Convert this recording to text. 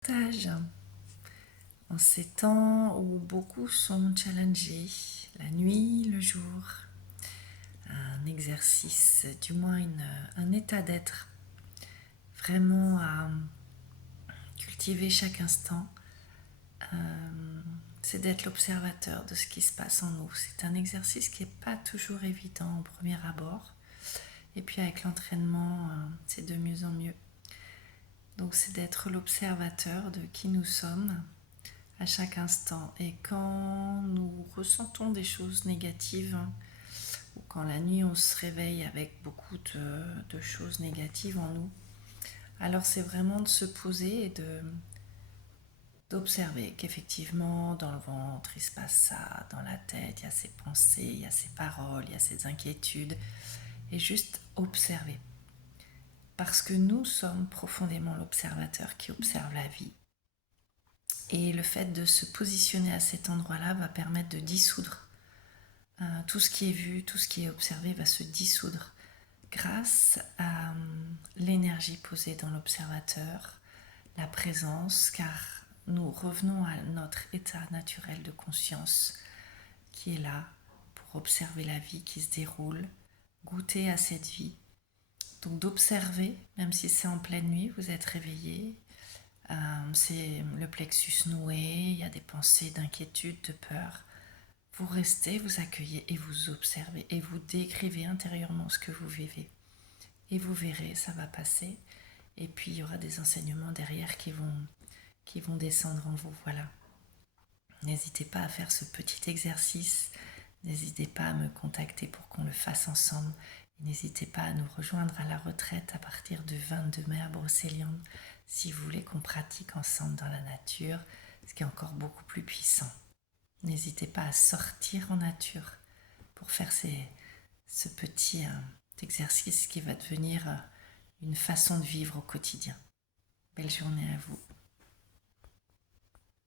Partage. En ces temps où beaucoup sont challengés, la nuit, le jour, un exercice, du moins un état d'être, vraiment à cultiver chaque instant, c'est d'être l'observateur de ce qui se passe en nous. C'est un exercice qui n'est pas toujours évident au premier abord, et puis avec l'entraînement, c'est de mieux en mieux. Donc c'est d'être l'observateur de qui nous sommes, à chaque instant. Et quand nous ressentons des choses négatives, ou quand la nuit on se réveille avec beaucoup de choses négatives en nous, alors c'est vraiment de se poser et d'observer qu'effectivement dans le ventre il se passe ça, dans la tête il y a ces pensées, il y a ces paroles, il y a ces inquiétudes, et juste observer. Parce que nous sommes profondément l'observateur qui observe la vie. Et le fait de se positionner à cet endroit-là va permettre de dissoudre tout ce qui est vu, tout ce qui est observé va se dissoudre grâce à l'énergie posée dans l'observateur, la présence, car nous revenons à notre état naturel de conscience qui est là pour observer la vie qui se déroule, goûter à cette vie. Donc d'observer, même si c'est en pleine nuit, vous êtes réveillé, c'est le plexus noué, il y a des pensées d'inquiétude, de peur. Vous restez, vous accueillez et vous observez et vous décrivez intérieurement ce que vous vivez. Et vous verrez, ça va passer. Et puis il y aura des enseignements derrière qui vont descendre en vous. Voilà. N'hésitez pas à faire ce petit exercice. N'hésitez pas à me contacter pour qu'on le fasse ensemble. N'hésitez pas à nous rejoindre à la retraite à partir du 22 mai à Brocéliande si vous voulez qu'on pratique ensemble dans la nature, ce qui est encore beaucoup plus puissant. N'hésitez pas à sortir en nature pour faire ce petit exercice qui va devenir une façon de vivre au quotidien. Belle journée à vous.